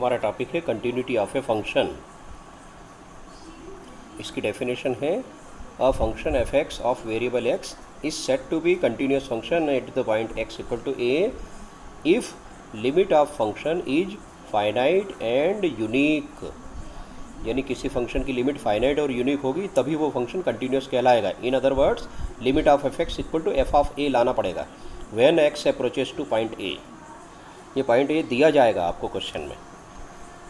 हमारा टॉपिक है continuity of a function. इसकी डेफिनेशन है a function f x of variable x is set to be continuous function at the point x equal to a if limit of function is finite and unique. यानी किसी function की limit finite और unique होगी तभी वो function continuous कहलाएगा। In other words limit of f x equal to f of a लाना पड़ेगा when x approaches to point a. ये पॉइंट ए दिया जाएगा आपको क्वेश्चन में।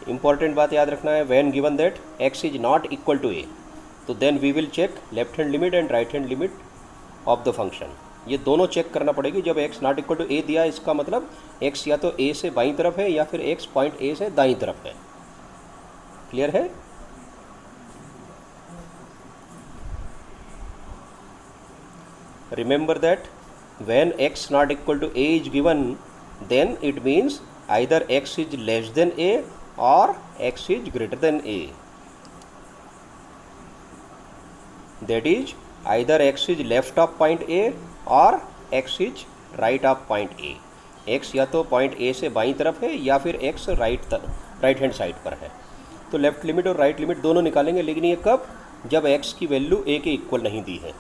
इंपॉर्टेंट बात याद रखना है, when given that x is not equal to a, तो then we will check left hand limit and right hand limit of the function. ये दोनों चेक करना पड़ेगी। जब x not equal to a दिया, इसका मतलब एक्स या तो ए से बाईं तरफ है या फिर एक्स पॉइंट ए से दाईं तरफ है। क्लियर है? Remember that when x not equal to a is given, then it means either x is less than a or x is greater than a. That is either x is left of point a or x is right of point a. x या तो point a से बाईं तरफ है या फिर x right hand side पर है। तो लेफ्ट लिमिट और राइट लिमिट दोनों निकालेंगे, लेकिन ये कब? जब x की वैल्यू a के इक्वल नहीं दी है।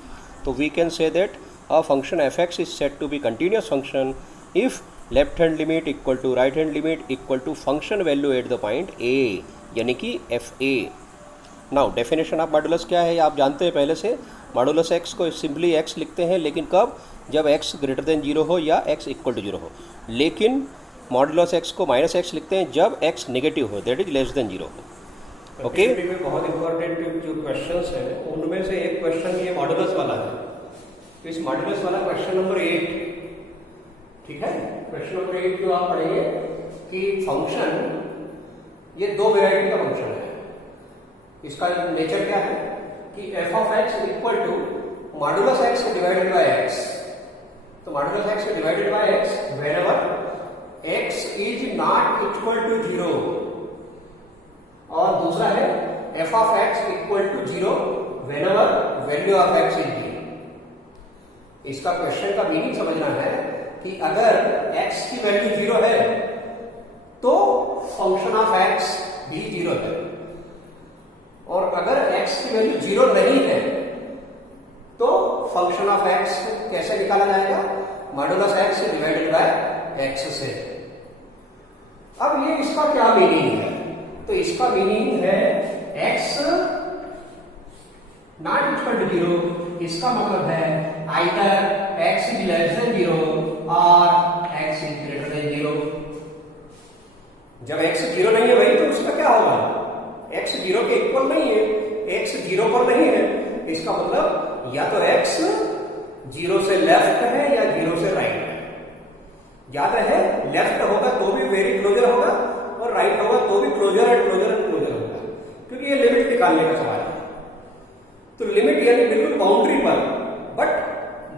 तो we can say that a function f x is set to be continuous function if left hand limit equal to right hand limit equal to function value at the point a, यानी कि f a. Now definition of modulus क्या है आप जानते हैं पहले से। Modulus x को सिंपली एक्स लिखते हैं, लेकिन कब? जब एक्स ग्रेटर देन जीरो हो या एक्स इक्वल टू जीरो हो। लेकिन मॉडुलस एक्स को माइनस एक्स लिखते हैं जब एक्स नेगेटिव हो, that is less than zero हो। ओके, बहुत इंपॉर्टेंट जो क्वेश्चंस हैं उनमें से एक क्वेश्चन ये मॉडुलस वाला है। तो इस मॉडुलस वाला क्वेश्चन नंबर 8, ठीक है। क्वेश्चन नंबर 8 जो आप पढ़ेंगे कि फंक्शन, ये दो वेराइटी का फंक्शन है। इसका नेचर क्या है कि f of x equal to modulus x divided by x. तो modulus x divided by x whenever x is not equal to zero, और दूसरा है f of x equal to zero whenever value of x is zero. इसका question का meaning समझना है कि अगर x की वैल्यू जीरो है तो फंक्शन ऑफ x भी जीरो है, और अगर x की वैल्यू जीरो नहीं है तो फंक्शन ऑफ x कैसे निकाला जाएगा? Modulus x divided by x से। अब ये इसका क्या मीनिंग है? तो इसका मीनिंग है x not equal to zero, इसका मतलब है either x is less than zero और x is greater than zero. जब x जीरो नहीं है भाई, तो उसका क्या होगा? x जीरो के इक्वल नहीं है, x जीरो पर नहीं है। इसका मतलब या तो x जीरो से लेफ्ट है या जीरो से राइट है। याद रहे, लेफ्ट होगा तो भी वेरी क्लोजर होगा और राइट होगा तो भी closure and closure and closure होगा, क्योंकि ये लिमिट निकालने का सवाल है। तो लिमिट यानी बिल्कुल बाउंड्री पर, बट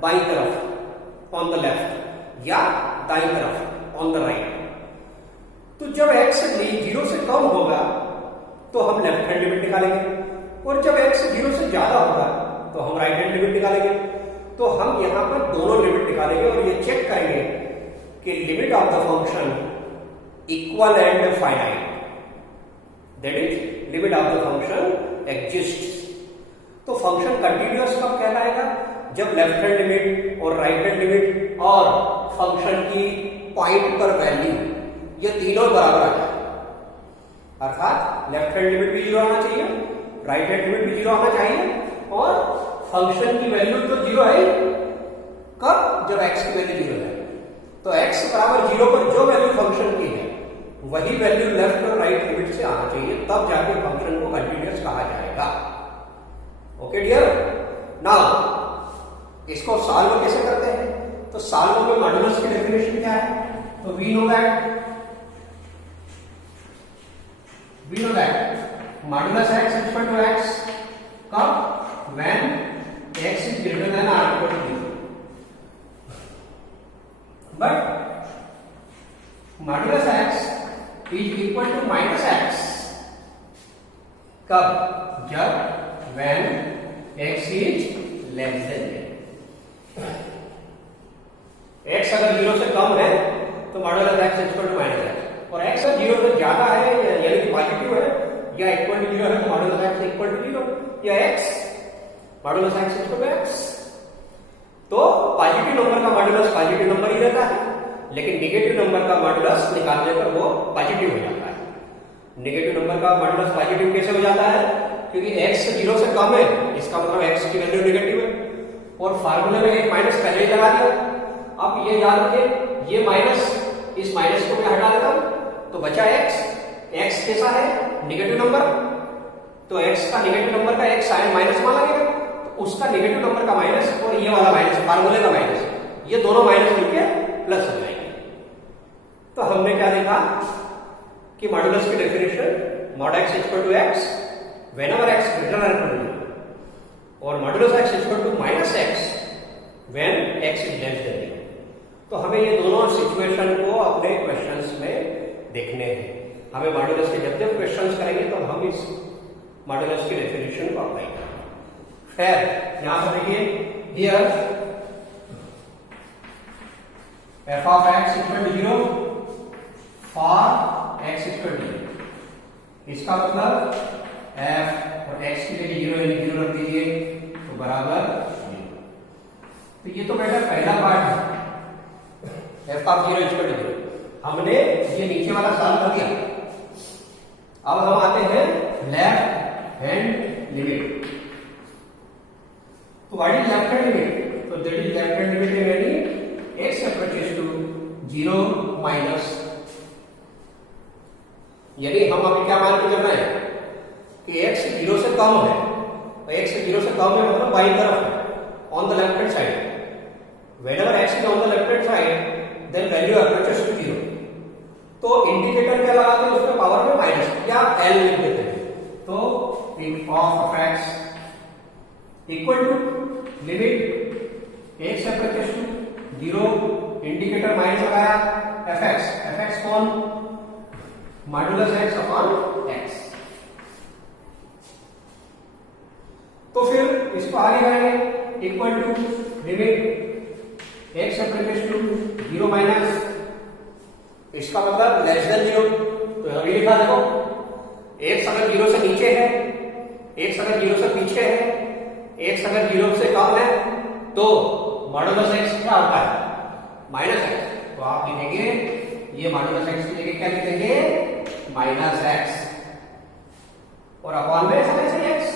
बाईं तरफ ऑन द लेफ्ट या दाईं तरफ ऑन द राइट। तो जब x जीरो से कम होगा तो हम लेफ्ट हैंड लिमिट निकालेंगे, और जब x जीरो से ज्यादा होगा तो हम राइट हैंड लिमिट निकालेंगे। तो हम यहां पर दोनों लिमिट निकालेंगे और ये चेक करेंगे कि limit of the function equal and finite, that is limit of the function exist. तो फंक्शन कंटिन्यूअस कब कहलाएगा? जब लेफ्ट हैंड लिमिट और राइट हैंड लिमिट और फंक्शन की पॉइंट पर वैल्यू ये तीनों बराबर आ जाए। अर्थात लेफ्ट हैंड लिमिट भी जीरो आना चाहिए, राइट हैंड लिमिट भी जीरो आना चाहिए, और फंक्शन की वैल्यू तो जीरो है। कब? जब x की वैल्यू जीरो है। तो x बराबर जीरो पर जो वैल्यू फंक्शन की है वही वैल्यू लेफ्ट और राइट लिमिट से आना चाहिए, तब जाके फंक्शन को कंटिन्यूअस कहा जाएगा। ओके डियर, नाउ इसको सॉल्व कैसे करते हैं? तो सॉल्व में मॉडुलस की डेफिनेशन क्या है? तो we know that modulus x equal to x कब? When x is greater than और equal to zero. But modulus x is equal to minus x कब? जब when x is less than zero. x अगर zero से कम है तो modulus x equal to minus x, और x जीरो से ज्यादा है या इक्वल टू 0 है तो मॉडुलस एक्स इक्वल टू 0 या x modulus x equal to x. तो पॉजिटिव नंबर का मॉडुलस पॉजिटिव नंबर ही रहता है, लेकिन नेगेटिव नंबर का मॉडुलस निकालने पर वो पॉजिटिव हो जाता है। नेगेटिव नंबर का मॉडुलस पॉजिटिव कैसे हो जाता है? क्योंकि x 0 से कम है, इसका मतलब x की वैल्यू नेगेटिव है, और फार्मूले में एक माइनस पहले ही लगा दिया। अब ये याद रखिए, ये माइनस, इस माइनस को मैं हटा देता हूं तो बचा x कैसा है? नेगेटिव नंबर, तो x का नेगेटिव नंबर का x साइन माइनस मान लगेगा, तो उसका नेगेटिव नंबर का माइनस और ये वाला माइनस, फार्मूले का माइनस, ये दोनों माइनस मिलके प्लस हो जाएंगे। तो हमने क्या देखा कि मॉडुलस की definition mod x equal to x whenever x greater than equal to 0 और modulus x equal to minus x when x is less than 0। तो हमें ये दोनों सिचुएशन को अपने क्वेश्चंस में देखने हैं। हमें मॉडुलस के जब जब क्वेश्चंस करेंगे तो हम इस मॉडुलस की डेफिनेशन को अप्लाई करेंगे। खैर यहां पर देखिए, here f of x equal to 0 for x equal to 0, इसका मतलब f और x की जगह 0 यानी 0 रख दीजिए तो बराबर 0। तो ये तो बेटा पहला पार्ट है, f of 0 इक्वल टू 0, हमने ये नीचे वाला सॉल्व कर दिया। अब हम आते हैं लेफ्ट हैंड लिमिट। तो what is left hand limit? तो that is left hand limit यानी x अप्रोचेस टू 0 माइनस, यानी हम अभी क्या मान के चल रहे हैं कि x 0 से कम है, तो x 0 से कम है मतलब बाईं तरफ है, on the left hand side. whenever x is on the left hand side then value approaches to 0। तो इंडिकेटर क्या लगाते हैं उसमें? पावर में माइनस या l लिख देते हैं। तो of x equal to limit x approaches to 0, indicator minus लगाया, fx कौन? Modulus x upon x। तो फिर इसको आगे बढ़ाएंगे, equal to limit x approaches to 0 minus, इसका मतलब लेस देन 0। तो अभी लिखा देखो, x अगर 0 से नीचे है, x अगर 0 से पीछे है, x अगर 0 से कम है तो मॉडुलस x क्या होता है? Minus x। तो आप लिखेंगे ये मॉडुलस x की जगह क्या लिखेंगे? माइनस x, और अपॉन में x।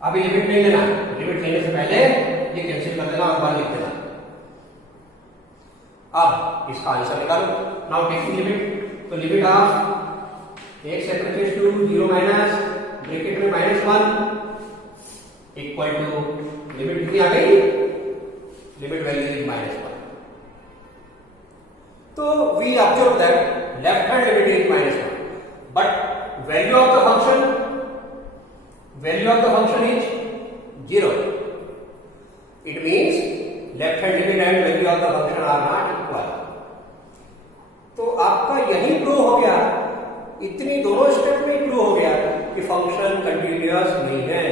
अभी लिमिट नहीं लेना, लिमिट लेने से पहले ये कैंसिल कर देना और बार लिख देना। अब इसका आंसर निकालो। नाउ टेकिंग लिमिट, तो limit of x approaches to 0 minus, bracket में -1 इक्वल टू लिमिट कितनी आ गई? Limit value is -1। तो we observe that left hand limit is -1, but value of the function is 0. It means left hand limit and value of the function are not equal. तो आपका यही prove हो गया, इतनी दोनों स्टेप में prove हो गया कि फंक्शन कंटिन्यूअस नहीं है।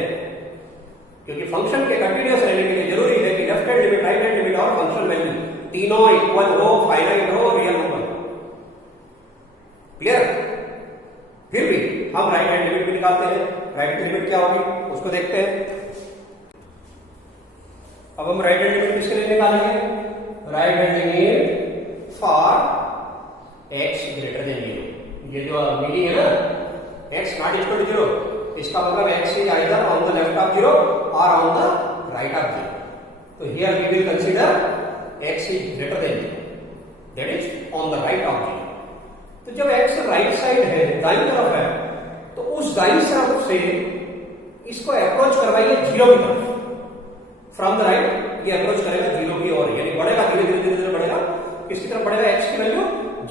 क्योंकि फंक्शन के कंटिन्यूअस रहने के लिए जरूरी है कि left hand limit, right hand limit और फंक्शन वैल्यू तीनों इक्वल हो, फाइनाइट हो, रियल नंबर। क्लियर? फिर भी हम राइट हैंड लिमिट भी निकालते हैं। राइट हैंड लिमिट क्या होगी उसको देखते हैं। अब हम राइट हैंड लिमिट किसके लिए निकालेंगे? Right hand limit for x greater than 0। ये जो मीनिंग है ना, x नॉट इक्वल टू 0, इसका मतलब x is either on the left of 0 और ऑन द राइट ऑफ 0। तो here we will consider x is greater than 0, that is on the right of 0। तो जब x राइट साइड है, दाईं तरफ है, तो उस दाईं तरफ से इसको अप्रोच करवाइए 0 की तरफ। फ्रॉम द राइट ये अप्रोच करेगा 0 की ओर, यानी बढ़ेगा, धीरे धीरे धीरे धीरे बढ़ेगा। किसकी तरफ बढ़ेगा? x की वैल्यू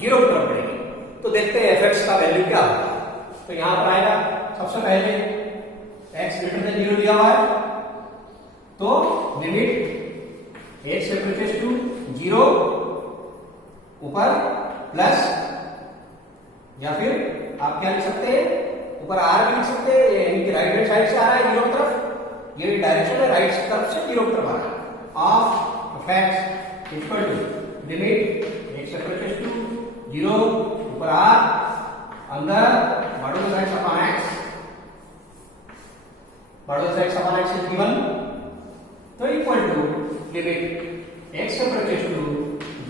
0 की तरफ बढ़ेगी। तो देखते हैं fx का वैल्यू क्या होगा। तो यहां पर आएगा सबसे पहले x ग्रेटर देन 0 दिया हुआ है, तो लिमिट x अप्रोचेस टू 0 ऊपर प्लस, या फिर आप क्या लिख सकते हैं? ऊपर r भी लिख सकते हैं, यानी कि राइट हैंड साइड से आ रहा है 0 की तरफ, ये डायरेक्शन है राइट तरफ से 0 की तरफ आ रहा है। Of x equal to limit x approaches to 0 ऊपर r अंदर modulus x upon x, modulus x upon x is given, तो equal to limit x approaches to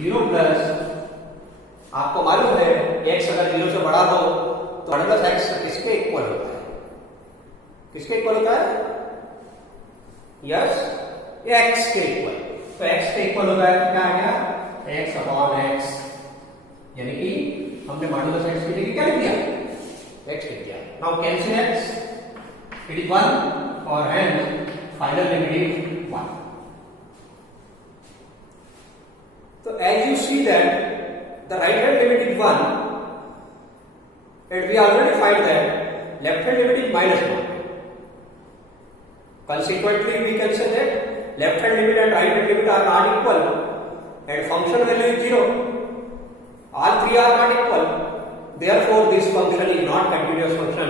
0 plus, आपको मालूम है x अगर 0 से बड़ा हो तो मॉडुलस x किसके इक्वल होता है? किसके इक्वल होता है? यस, x के इक्वल। तो x के इक्वल होता है तो क्या आ गया? x अपॉन x, यानी कि हमने मॉडुलस x की जगह क्या लिख दिया? x लिख दिया। Now cancel x, it is 1 और एंड फाइनल लिमिट इज 1। तो as you see that the right hand limit is 1 and we already find that left hand limit is minus 1. Consequently, we can say that left hand limit and right hand limit are not equal and function value is 0. All three are not equal. Therefore, this function is not continuous function.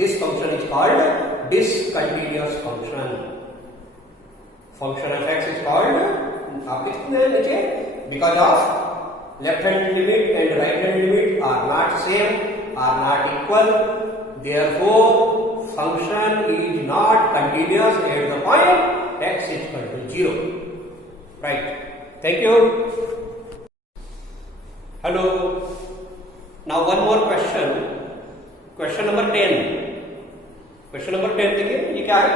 This function is called discontinuous function. Function of x is called, आप लिखिए, because of left hand limit and right hand limit are not same, are not equal. Therefore, function is not continuous at the point x is equal to 0. Right. Thank you. Hello. Now one more question. Question number 10. Question number 10 देखिए, ये क्या है?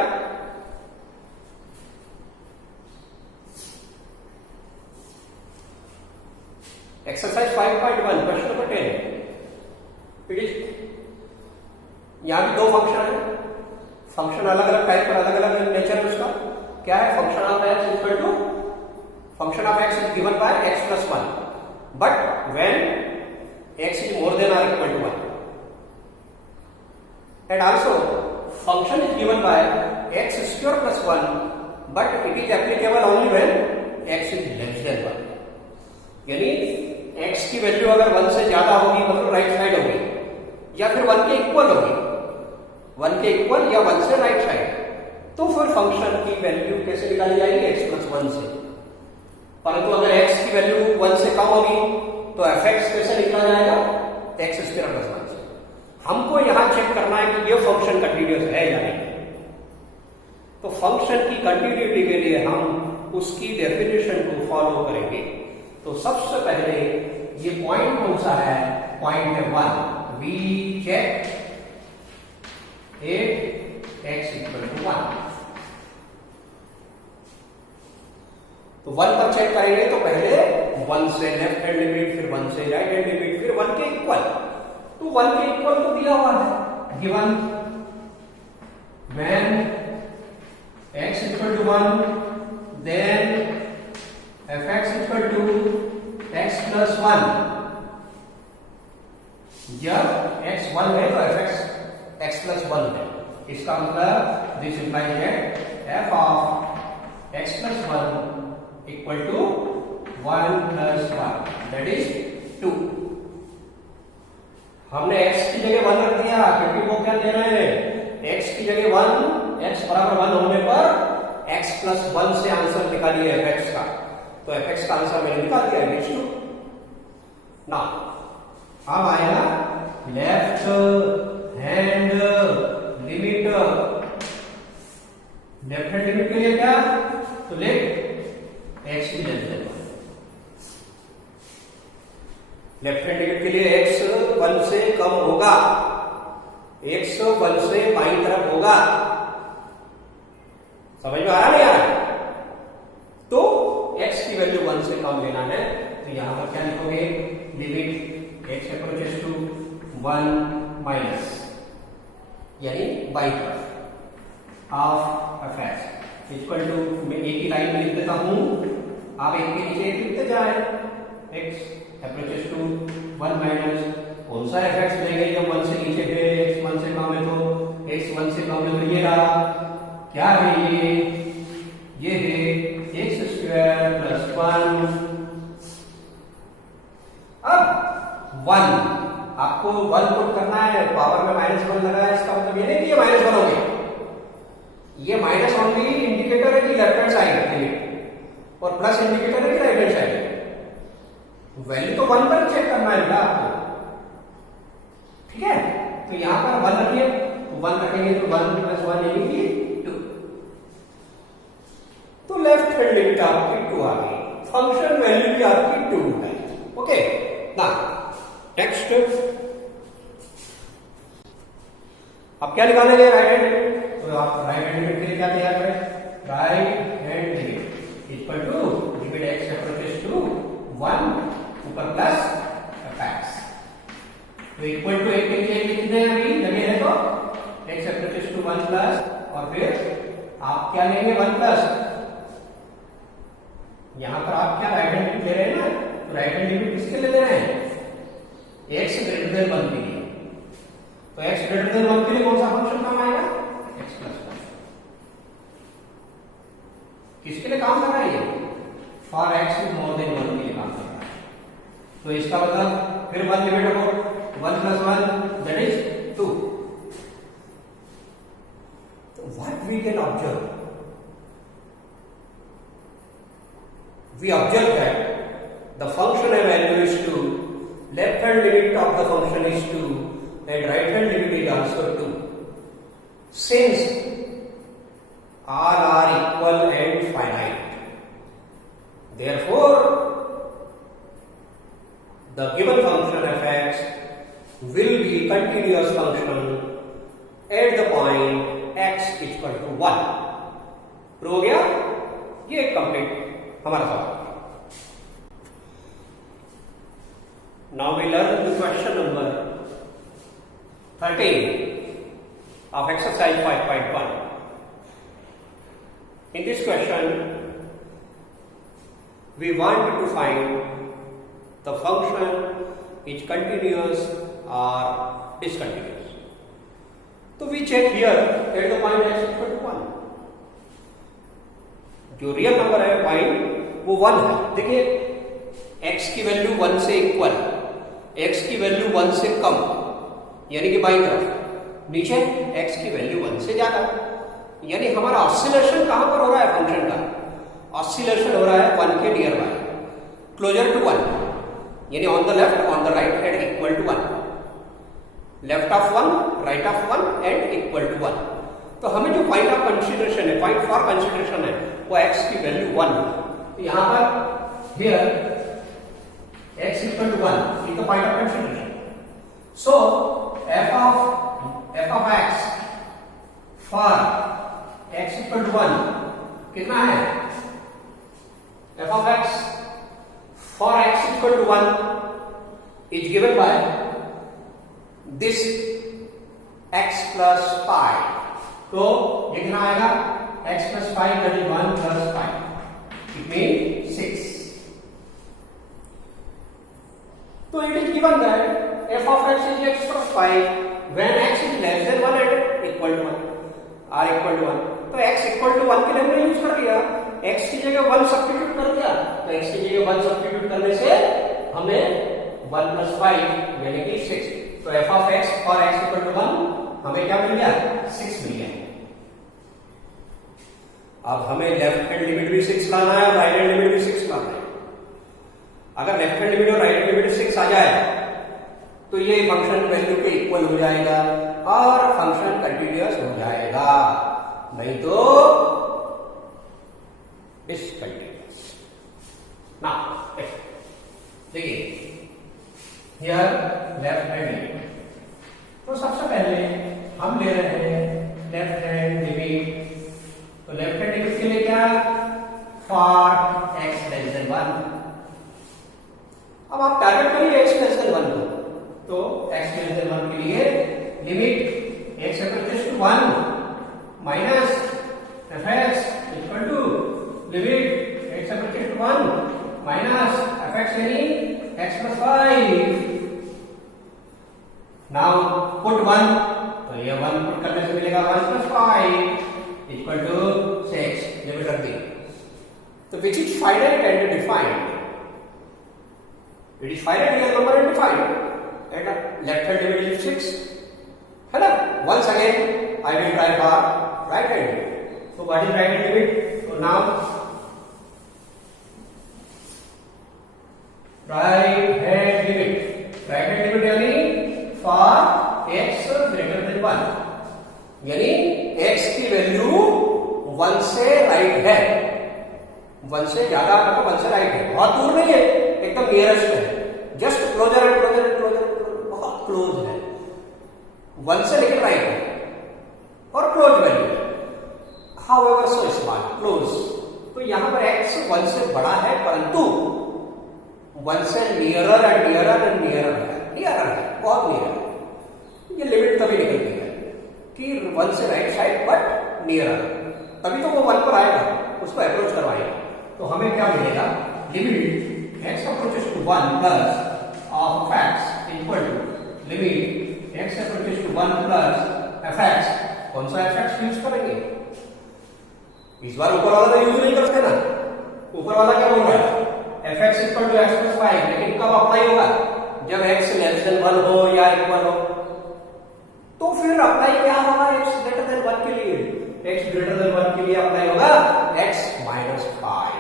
Exercise 5.1 question number 10। It is, यहां भी दो function है, function अलग अलग टाइप पर, अलग अलग नेचर उसका क्या है? Function of x equal to, function of x is given by x plus 1, but when x is more than और equal to 1, and also function is given by x square plus 1, but it is applicable only when x is less than 1। यानी x की value अगर 1 से ज्यादा होगी मतलब right side होगी, या फिर 1 के इक्वल होगी, 1 के इक्वल या 1 से राइट साइड, तो फिर फंक्शन की वैल्यू कैसे निकाली जाएगी? x प्लस 1 से। परंतु अगर x की वैल्यू 1 से कम होगी तो fx कैसे निकाला जाएगा? x स्क्वायर प्लस 1 से। हमको यहां चेक करना है कि ये फंक्शन कंटिन्यूअस है या नहीं। तो फंक्शन की कंटिन्यूटी के लिए हम उसकी डेफिनेशन को फॉलो करेंगे। तो सबसे पहले ये पॉइंट कौन सा है? पॉइंट है 1। We check x equal to 1। तो 1 पर चेक करेंगे तो पहले 1 से लेफ्ट हैंड लिमिट, फिर 1 से राइट हैंड लिमिट, फिर 1 के इक्वल। तो 1 के इक्वल तो दिया हुआ है, given when x equal to 1 then fx equal to x plus 1। जब x 1 है तो fx x प्लस 1 है। इसका मतलब this implies that f of x plus 1 equal to 1 plus 1 that is 2। हमने x की जगह 1 रख दिया क्योंकि वो क्या दे रहे हैं? x की जगह 1, x बराबर 1 होने पर x प्लस 1 से आंसर निकालिए fx का, तो fx का आंसर मैंने निकाल दिया है 2। नाउ अब आएगा left hand limit. Left hand limit के लिए क्या? तो लेट x की less than 1। Left hand limit के लिए x 1 से कम होगा, x 1 से बाईं तरफ होगा। समझ में आ रहा नहीं आ रहा? तो x की वैल्यू 1 से कम लेना है, तो यहां पर क्या लिखोगे? Limit x approaches to 1 minus, यानी बाई तरफ ऑफ fx इक्वल टू, मैं एक ही लाइन में लिख देता हूं, आप एक के नीचे एक लिखते जाए। x अप्रोचेस टू 1 माइनस, कौन सा fx लेंगे जो 1 से नीचे है? x 1 से कम है तो x 1 से कम है तो ये रहा, क्या है ये है x स्क्वायर प्लस 1। अब 1 आपको 1 पुट करना है, पावर में -1 लगा है, इसका मतलब ये नहीं कि ये -1 हो गया। ये माइनस ओनली इंडिकेटर है कि लेफ्ट हैंड साइड के लिए, और प्लस इंडिकेटर है कि राइट हैंड साइड। वैल्यू तो 1 पर चेक करना है आपको, ठीक है, तो यहां पर 1 रखिए, तो 1 रखेंगे तो 1 + 1 यानी 2। तो लेफ्ट हैंड लिमिट आपकी 2 आ गई, फंक्शन वैल्यू भी आपकी 2 है। ओके, ना नेक्स्ट अब क्या निकालेंगे, राइट हैंड लिमिट। तो आप राइट हैंड लिमिट के लिए क्या तैयार करें, right hand limit equal to limit x approaches to 1 ऊपर प्लस fx, तो इक्वल टू 1 के लिए कितने अभी लगे हैं, तो x अप्रोचेस टू 1 प्लस, और फिर आप क्या लेंगे 1 प्लस, यहां पर आप क्या राइट हैंड लिमिट ले रहे हैं ना, तो राइट हैंड लिमिट किसके लिए ले रहे हैं, x ग्रेटर देन 1 के लिए। तो x ग्रेटर देन 1 के लिए कौन सा फंक्शन काम आएगा, x + 1। किसके लिए काम कर रहा है ये, फॉर x मोर देन 1 के लिए काम कर रहा है। तो इसका मतलब फिर 1 लिमिट रखो, 1 + 1 दैट इज 2। तो what we can observe, we observe that the function value is 2, left hand limit of the function is 2 and right hand limit is also 2. Since all are equal and finite, therefore the given function f(x) will be continuous function at the point x equal to 1. Prove हो गया, ये complete हमारा सवाल। Now we learn the question number 13 of exercise 5.1. In this question, we want to find the function is continuous or discontinuous. So we check here at the point x equal to 1. जो real number है point वो 1 है। देखिए x की value 1 से equal, x की value 1 से कम, यानी कि बाईं तरफ, नीचे x की वैल्यू 1 से ज्यादा, यानी हमारा ऑसिलेशन कहां पर हो रहा है, फंक्शन का ऑसिलेशन हो रहा है 1 के नियर बाय, क्लोजर टू 1, यानी on the left on the right and equal to 1, left of 1 right of 1 and equal to 1। तो हमें जो पॉइंट ऑफ कंसीडरेशन है, पॉइंट फॉर कंसीडरेशन है, वो x की वैल्यू 1 है। तो यहां पर here x equal to 1 is the point of consideration. So f of x for x equal to 1 कितना है, f of x for x equal to 1 is given by this x + 5। तो ये कितना आएगा, x + 5 that is 1 + 5, it means 6. So it is given that f of x is x + 5 when x is less than 1 and equal to 1 or equal to 1. तो x equal to 1 के लिए हमने use कर दिया, x की जगह 1 substitute कर दिया, तो x की जगह 1 सब्स्टिट्यूट करने से हमें 1 + 5 यानी कि 6। तो f of x और x equal to 1 हमें क्या मिल गया, 6 मिल गया। अब हमें लेफ्ट हैंड लिमिट भी 6 लाना है और राइट हैंड लिमिट भी 6 लाना है। अगर लेफ्ट हैंड लिमिट और राइट हैंड लिमिट 6 आ जाए तो ये फंक्शन वैल्यू के इक्वल हो जाएगा और फंक्शन कंटीन्यूअस हो जाएगा, नहीं तो डिसकंटीन्यूअस। ना देखिए हियर लेफ्ट हैंड लिमिट, तो सबसे पहले हम ले रहे हैं लेफ्ट हैंड लिमिट। तो लेफ्ट हैंड लिमिट के लिए क्या, फॉर x < 1। अब आप टारगेट करिए x < 1 को, तो x < 1 के लिए limit x approaches to 1 minus fx equal to limit x approaches to 1 minus fx यानी x + 5। नाउ पुट 1, तो ये 1 पुट करने से मिलेगा 1 + 5 इक्वल टू 6, लिमिट रख दी। तो which is finite and defined, it is finite real number and defined at left hand limit is 6 है ना। Once again I will try for right hand limit. तो what is right hand limit, तो now right hand limit यानी for 1, यानी x की value 1 से right है, 1 से ज्यादा मतलब 1 से राइट है, बहुत दूर नहीं है, एकदम नियरेस्ट है, just closer and closure and closer, बहुत क्लोज है, 1 से लेकर राइट है और क्लोज वैल्यू है, हाउएवर सो स्मॉल, क्लोज। तो यहां पर x 1 से बड़ा है परंतु 1 से nearer and nearer and nearer है, नियरर है, बहुत नियरर है। ये लिमिट तभी निकलती है कि 1 से राइट साइड बट नियरर, तभी तो वो 1 पर आएगा, उसको अप्रोच करवाएगा। तो हमें क्या मिलेगा, limit x approaches to 1 plus of f equal to limit x approaches to 1 plus f। कौन सा f यूज करेंगे इस बार? ऊपर वाला तो यूज नहीं करते ना, ऊपर वाला क्या बोल रहा है, f(x equal to x plus 5), लेकिन कब अप्लाई होगा, जब x लेस देन 1 हो या इक्वल हो, तो फिर अप्लाई क्या होगा x ग्रेटर देन 1 के लिए, x ग्रेटर देन 1 के लिए अप्लाई होगा x माइनस 5।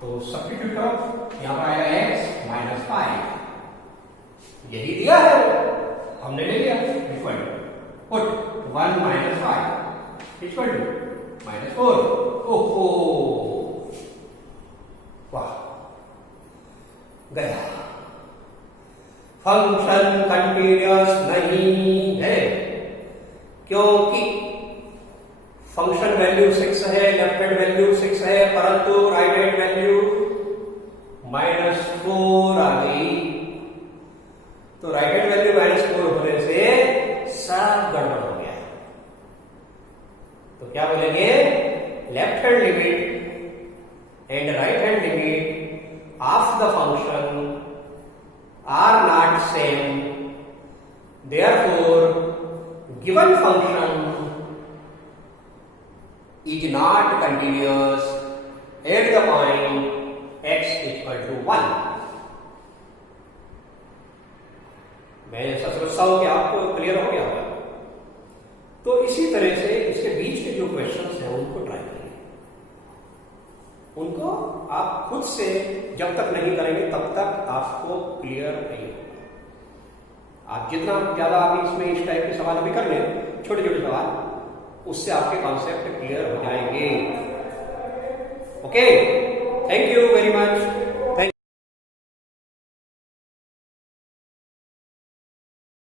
तो सब्स्टिट्यूट करो, यहां पर आएगा x माइनस 5, यही दिया है हमने ले लिया, equal to put 1 minus 5 equal to minus 4। ओहो वाह, गया, फंक्शन कंटीन्यूअस नहीं है क्योंकि फंक्शन वैल्यू 6 है, लेफ्ट हैंड वैल्यू 6 है, परंतु राइट हैंड वैल्यू -4 आ गई। तो राइट हैंड वैल्यू -4 होने से सब गड़बड़ हो गया। तो क्या बोलेंगे, left hand limit and right hand limit of the function are not same, therefore given function is not continuous at the point x equal to 1। मैं ऐसा समझता हूं कि आपको क्लियर हो गया होगा। तो इसी तरह से इसके बीच के जो क्वेश्चंस हैं उनको ट्राई करिए, उनको आप खुद से जब तक नहीं करेंगे तब तक आपको क्लियर नहीं होगा। आप जितना ज्यादा अभी इसमें इस टाइप के सवाल अभी कर लें, छोटे छोटे सवाल, उससे आपके कॉन्सेप्ट क्लियर हो जाएंगे। Okay, thank you very much.